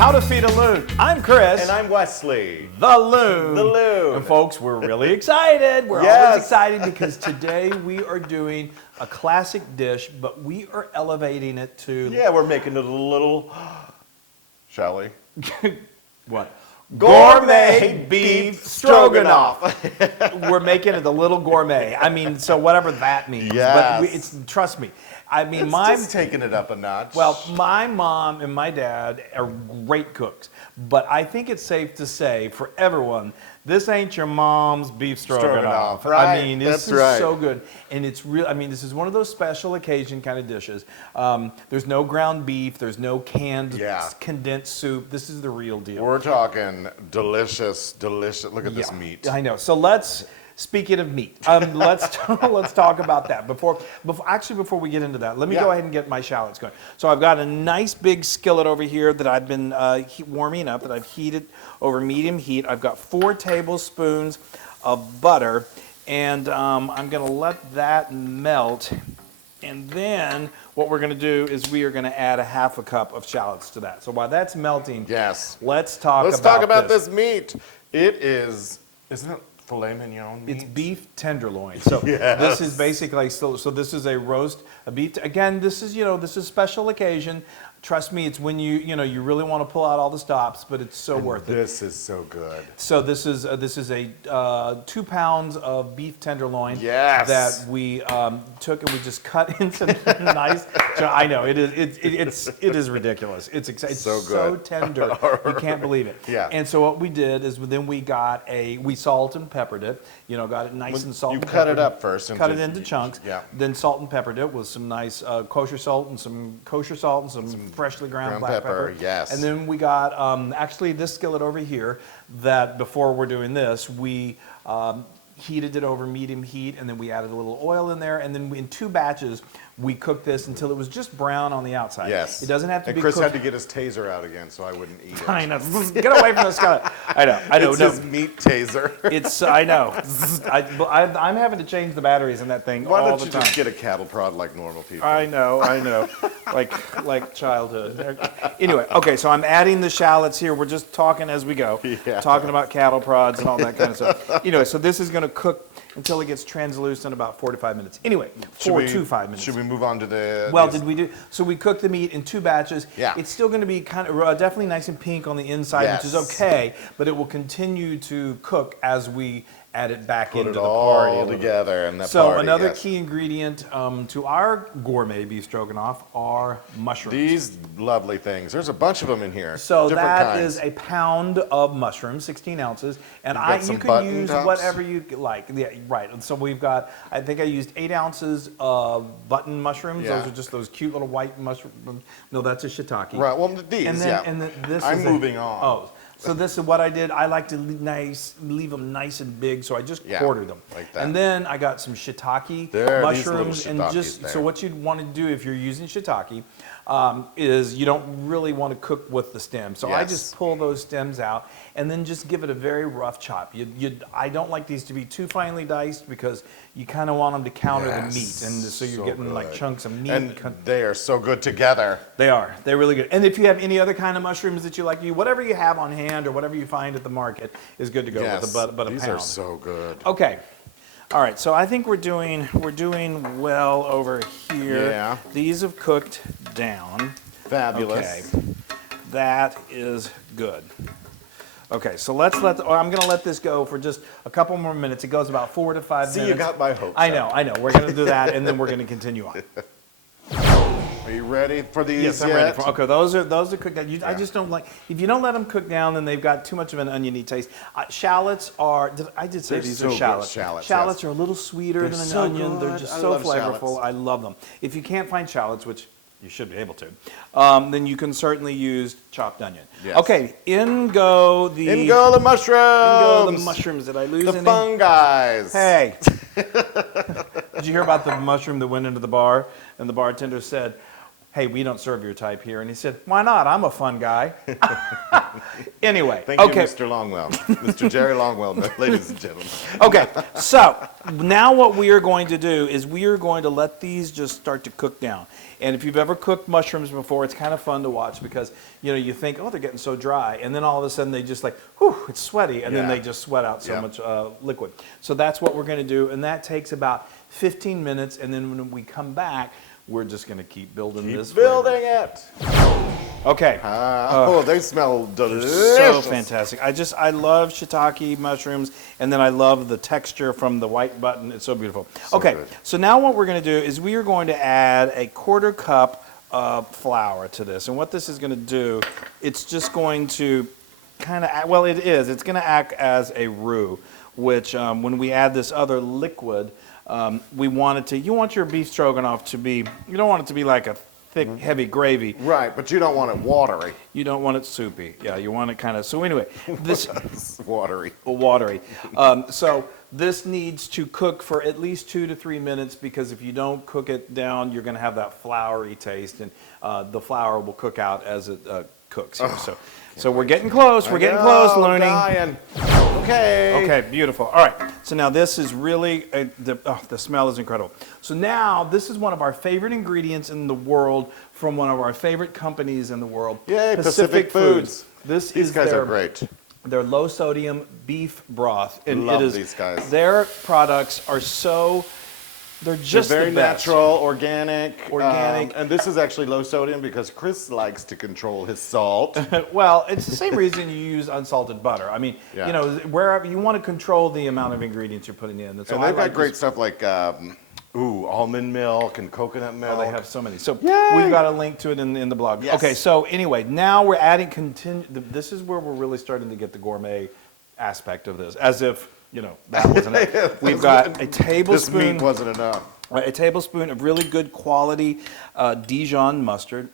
How to Feed a Loon. I'm Chris. And I'm Wesley. The Loon. The Loon. And folks, we're really excited. We're always excited because today we are doing a classic dish, but we are elevating it to... Yeah, we're making it a little, shall we? What? Gourmet beef stroganoff. We're making it a little gourmet. I mean, so whatever that means. Yes. But it's, trust me. I mean, It's just taking it up a notch. Well, my mom and my dad are great cooks, but I think it's safe to say for everyone, this ain't your mom's beef stroganoff. Right? I mean, this is so good, and it's real. I mean, this is one of those special occasion kind of dishes. There's no ground beef. There's no canned condensed soup. This is the real deal. We're talking delicious, delicious. Look at this meat. I know. So let's. Speaking of meat, let's talk about that. Before we get into that, let me go ahead and get my shallots going. So I've got a nice big skillet over here that I've been warming up, that I've heated over medium heat. I've got 4 tablespoons of butter, and I'm going to let that melt. And then what we're going to do is we are going to add a half a cup of shallots to that. So while that's melting, let's talk about this meat. It is, isn't it? Filet mignon meat? It's beef tenderloin. So this is basically, so this is a roast, a beef. Again, this is, this is special occasion. Trust me, it's when you really want to pull out all the stops, but it's so worth it. This is so good. So this is a 2 pounds of beef tenderloin that we took and we just cut into nice. So I know it is ridiculous. It's so good, so tender, you can't believe it. And so what we did is then we got we salt and peppered it. Got it nice and salt. You cut it up first. Cut it into chunks. Then salt and peppered it with some nice kosher salt and some freshly ground black pepper. And then we got, actually this skillet over here, that before we're doing this, we heated it over medium heat, and then we added a little oil in there, and then in 2 batches, we cooked this until it was just brown on the outside. It doesn't have to be Chris cooked. had to get his taser out again so I wouldn't eat it. I know. Get away from the skillet. I know. It's his meat taser. I know. I'm having to change the batteries in that thing all the time. Why don't you just get a cattle prod like normal people? I know. like childhood. Anyway, okay, so I'm adding the shallots here. We're just talking as we go. Talking about cattle prods and all that kind of stuff. Anyway, so this is going to cook until it gets translucent in about 4 to 5 minutes. Anyway, 4 to 5 minutes. Should we move on to the... Well, did we do... So we cooked the meat in 2 batches. It's still going to be kind of definitely nice and pink on the inside, which is okay, but it will continue to cook as we add it back into the party. Put it all together in the party. So another key ingredient to our gourmet beef stroganoff are mushrooms. These lovely things. There's a bunch of them in here. So that is a pound of mushrooms, 16 ounces, and you can use whatever you like. Yeah, right. And so we've got, I think I used 8 ounces of button mushrooms. Those are just those cute little white mushrooms. No, that's a shiitake. Right. Well, these. And then this I'm is moving on. Oh. So this is what I did. I like to leave them nice and big, so I just quartered them. Like that. And then I got some shiitake mushrooms, and so what you'd want to do if you're using shiitake is you don't really want to cook with the stems. So I just pull those stems out and then just give it a very rough chop. I don't like these to be too finely diced because you kind of want them to counter the meat, and so you're getting like chunks of meat. And they are so good together. They are. They're really good. And if you have any other kind of mushrooms that you like, whatever you have on hand or whatever you find at the market is good to go with a pound. These are so good. Okay. All right, so I think we're doing well over here. Yeah. These have cooked down. Fabulous. Okay. That is good. Okay, so I'm going to let this go for just a couple more minutes. It goes about 4 to 5 minutes. See, you got my hopes. I know. We're going to do that, and then we're going to continue on. Are you ready for these? Yes, I'm ready. Okay, those are cooked down. I just don't like, if you don't let them cook down, then they've got too much of an oniony taste. Shallots are, I did say these are shallots. Shallots are a little sweeter than an onion. They're just so flavorful. I love them. If you can't find shallots, which you should be able to, then you can certainly use chopped onion. Okay, in go the mushrooms. In go the mushrooms. Did I lose any? The fungi. Hey. Did you hear about the mushroom that went into the bar and the bartender said, "Hey, we don't serve your type here." And he said, "Why not? I'm a fun guy." Anyway, Thank okay. you, Mr. Longwell. Mr. Jerry Longwell, ladies and gentlemen. Okay, so now what we are going to do is we are going to let these just start to cook down. And if you've ever cooked mushrooms before, it's kind of fun to watch because, you know, you think, oh, they're getting so dry. And then all of a sudden they just like, whew, it's sweaty. And then they just sweat out so much liquid. So that's what we're going to do. And that takes about 15 minutes. And then when we come back, we're just going to keep building this. Building it. Okay. Oh, they smell delicious. So fantastic. I love shiitake mushrooms, and then I love the texture from the white button. It's so beautiful. So okay, good. so now what we're going to do is we are going to add a 1/4 cup of flour to this. And what this is going to do, it's just going to kind of, well, it's going to act as a roux, which when we add this other liquid, we want it to, you want your beef stroganoff to be, you don't want it to be like a thick, heavy gravy. Right, but you don't want it watery. You don't want it soupy. Yeah, you want it kind of, so anyway, this, Watery. watery. So this needs to cook for at least 2 to 3 minutes because if you don't cook it down, you're going to have that floury taste, and the flour will cook out as it cooks here. So we're getting close. We're getting close, Looney. Dying. Okay. Okay, beautiful. All right. So now this is really, the smell is incredible. So now this is one of our favorite ingredients in the world from one of our favorite companies in the world. Yay, Pacific Foods. These guys are great. Their low sodium beef broth. And Love these guys. Their products are so, they're just They're very the best. natural, organic. Organic. And this is actually low sodium because Chris likes to control his salt. Well, it's the same reason you use unsalted butter. I mean, you know, wherever you want to control the amount of ingredients you're putting in. So And they've got great stuff like almond milk and coconut milk. Oh, they have so many. So Yay! we've got a link to it in the blog. Yes. Okay, so anyway, now we're adding this is where we're really starting to get the gourmet aspect of this. As if, you know, that wasn't it. We've got a tablespoon. This meat wasn't enough. A tablespoon of really good quality Dijon mustard.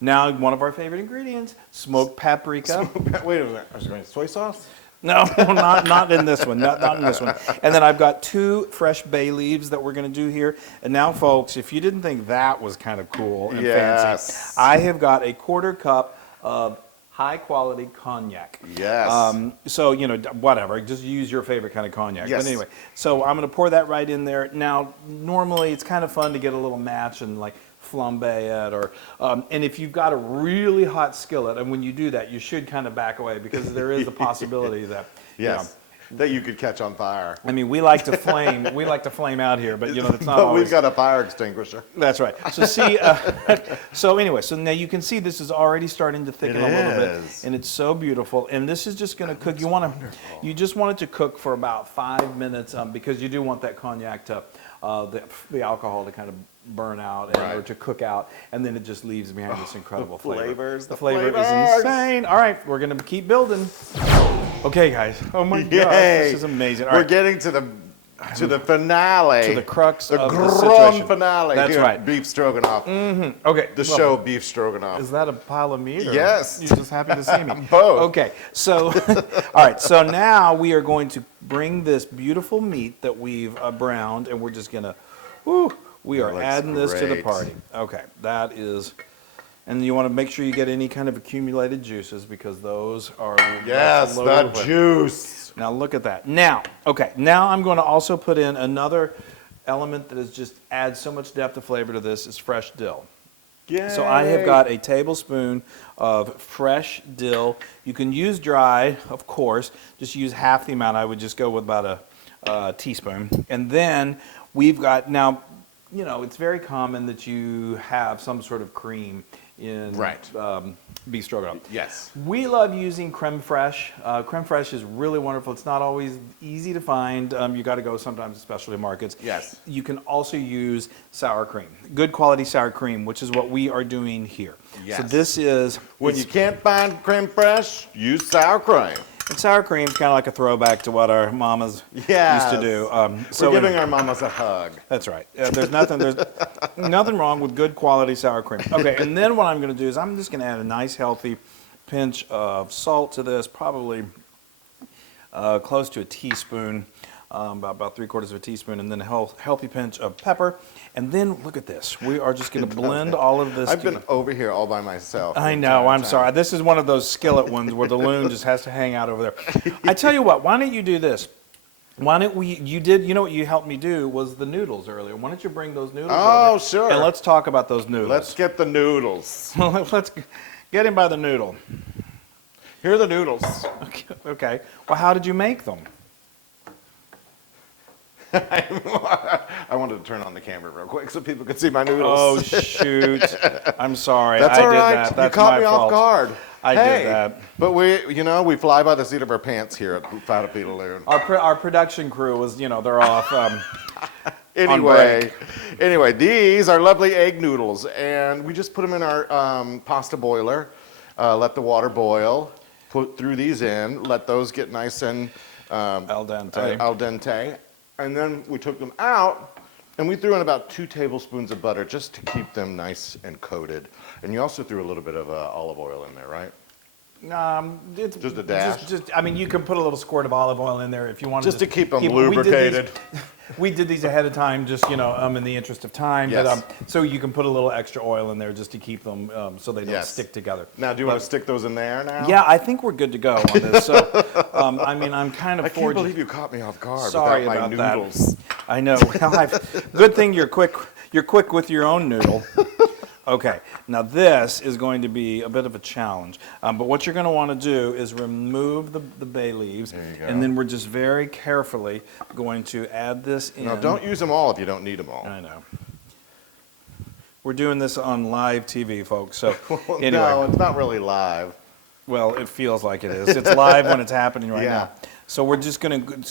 Now, one of our favorite ingredients, smoked paprika. Wait a minute. I was going soy sauce? No, not in this one. Not in this one. And then I've got 2 fresh bay leaves that we're going to do here. And now, folks, if you didn't think that was kind of cool and fancy, I have got a 1/4 cup of high-quality cognac. Yes. So, you know, whatever. Just use your favorite kind of cognac. Yes. But anyway, so I'm going to pour that right in there. Now, normally it's kind of fun to get a little match and like flambe it, or and if you've got a really hot skillet, and when you do that, you should kind of back away because there is a possibility that that you could catch on fire. I mean, we like to flame out here, but you know it's not But always. we've got a fire extinguisher. That's right. So see, so anyway, so now you can see this is already starting to thicken a little bit, and it's so beautiful. And this is just going to cook. You just want it to cook for about 5 minutes because you do want that cognac to, the alcohol to kind of burn out or to cook out, and then it just leaves behind this incredible flavor. The flavor is insane. All right, we're going to keep building. Okay, guys. Oh my gosh, this is amazing. All We're right. getting to the finale. To the crux of the grand situation. finale. That's here at right. Beef Stroganoff. Okay. The show Beef Stroganoff. Is that a pile of meat? Or Yes. You're just happy to see me. Both. Okay. So, all right. So now we are going to bring this beautiful meat that we've browned, and we're just gonna, we are looks adding this to the great. party. Okay. That is. And you want to make sure you get any kind of accumulated juices because those are Yes, loaded that with- juice. Now look at that. Now, okay, now I'm going to also put in another element that is just adds so much depth of flavor to this is fresh dill. Yay. So I have got a tablespoon of fresh dill. You can use dry, of course. Just use half the amount. I would just go with about a teaspoon. And then we've got, now, you know, it's very common that you have some sort of cream in beef stroganoff. Yes. We love using creme fraiche. Creme fraiche is really wonderful. It's not always easy to find. You got to go sometimes to specialty markets. Yes. You can also use sour cream, good quality sour cream, which is what we are doing here. Yes. So this is When you can't find creme fraiche, use sour cream. and sour cream is kind of like a throwback to what our mamas used to do. We're giving our mamas a hug. That's right. There's nothing wrong with good quality sour cream. Okay, and then what I'm going to do is I'm just going to add a nice healthy pinch of salt to this, probably close to a teaspoon. about 3/4 of a teaspoon, and then a healthy pinch of pepper. And then look at this. We are just going to blend all of this. I've been over here all by myself. I know, I'm sorry. This is one of those skillet ones where the loon just has to hang out over there. I tell you what, why don't you do this? Why don't we, you know what you helped me do was the noodles earlier. Why don't you bring those noodles over? Sure. And let's talk about those noodles. Let's get the noodles. Let's get him by the noodle. Here are the noodles. Okay. Well, how did you make them? I wanted to turn on the camera real quick so people could see my noodles. Oh, shoot. I'm sorry. That's all right. That. That's you caught my me fault. off guard. I did that. But we fly by the seat of our pants here at Hearty Loon. Our production crew was, they're off. Anyway, these are lovely egg noodles, and we just put them in our pasta boiler. Let the water boil. Put through these in. Let those get nice and Al dente. Al dente. And then we took them out, and we threw in about 2 tablespoons of butter just to keep them nice and coated. And you also threw a little bit of olive oil in there, right? It's Just a dash? I mean, you can put a little squirt of olive oil in there if you want Just to keep them lubricated. We did these ahead of time, just in the interest of time. Yes. But so you can put a little extra oil in there just to keep them so they don't Yes. stick together. Now, do you want to stick those in there now? Yeah, I think we're good to go on this. So, I mean, I'm kind of I can't forging. believe you caught me off guard Sorry without my about noodles. that. I know. Well, good thing you're quick. You're quick with your own noodle. Okay, now this is going to be a bit of a challenge. But what you're going to want to do is remove the bay leaves. There you go. And then we're just very carefully going to add this in. Now, don't use them all if you don't need them all. I know. We're doing this on live TV, folks. So anyway. No, it's not really live. Well, it feels like it is. It's live when it's happening right Yeah. now. So we're just going to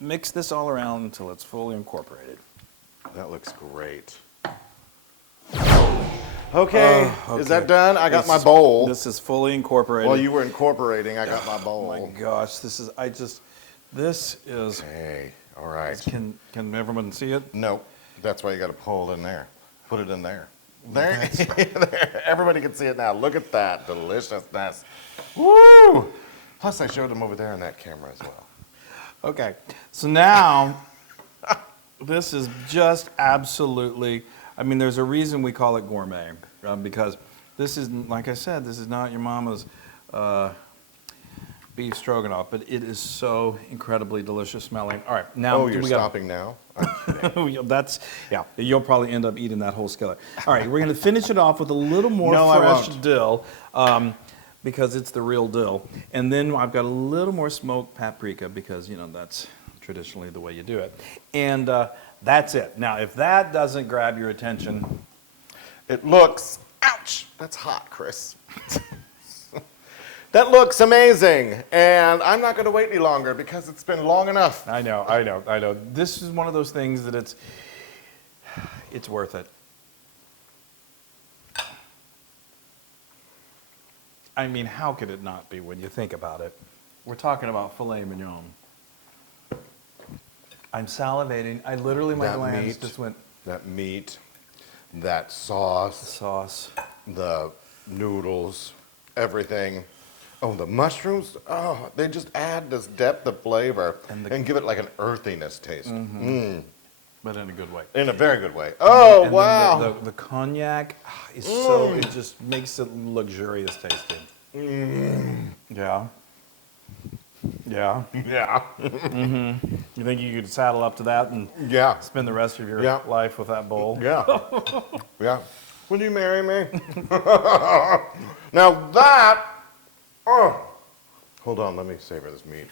mix this all around until it's fully incorporated. That looks great. Okay, is that done? I got my bowl. This is fully incorporated. While you were incorporating, I got my bowl. Oh my gosh, this is. Hey, all right. Can everyone see it? No, that's why you got to pull it in there. Put it in there. There. There. Everybody can see it now. Look at that deliciousness. Woo! Plus, I showed them over there in that camera as well. Okay, so now this is just absolutely. I mean, there's a reason we call it gourmet, because this is, like I said, this is not your mama's beef stroganoff, but it is so incredibly delicious smelling. All right, now Oh, you're stopping now? yeah. You'll probably end up eating that whole skillet. All right, we're going to finish it off with a little more No, I fresh won't. dill, because it's the real dill, and then I've got a little more smoked paprika because that's traditionally the way you do it, and that's it. Now, if that doesn't grab your attention, It looks, ouch, that's hot, Chris. That looks amazing, and I'm not going to wait any longer because it's been long enough. I know. This is one of those things that it's worth it. I mean, how could it not be when you think about it? We're talking about filet mignon. I'm salivating. I literally, my glands just went. That meat, that sauce, the noodles, everything. Oh, the mushrooms, oh, they just add this depth of flavor and give it like an earthiness taste. But in a good way. In a very good way. Oh, And wow. then the cognac is so, it just makes it luxurious tasting. Yeah. Yeah. Yeah. You think you could saddle up to that and Yeah. spend the rest of your Yeah. life with that bowl? Yeah. Yeah. Will you marry me? Now that, hold on, let me savor this meat.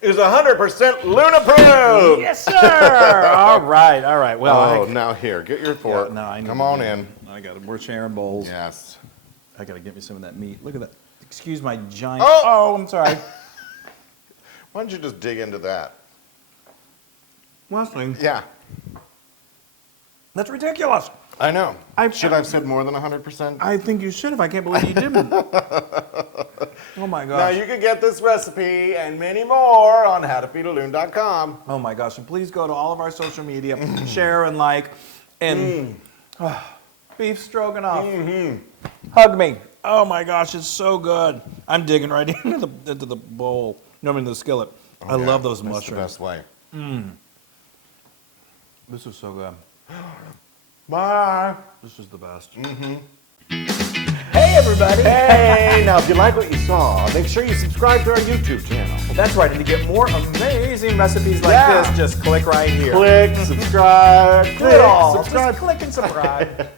Is 100% Loon approved. Yes, sir. All right. Well, Now here, get your fork. no, I need Come to on do in. that. I got it. We're sharing bowls. Yes. I got to get me some of that meat. Look at that. Excuse my giant. Oh! Oh, I'm sorry. Why don't you just dig into that? Wesley, Yeah. that's ridiculous. I know. I've- Should I have said more than 100%? I think you should have. I can't believe you didn't. Oh my Now gosh. you can get this recipe and many more on howtofeedaloon.com. Oh my gosh. And please go to all of our social media, share and like, and beef stroganoff. Hug me. Oh my gosh, it's so good. I'm digging right into the bowl. No, I mean the skillet. I love those That's mushrooms. the best way. This is so good. Bye. This is the best. Hey, everybody. Hey, now if you like what you saw, make sure you subscribe to our YouTube channel. That's right. And to get more amazing recipes like Yeah. this, just click right here. Click, subscribe, Do it all. subscribe. Just click and subscribe.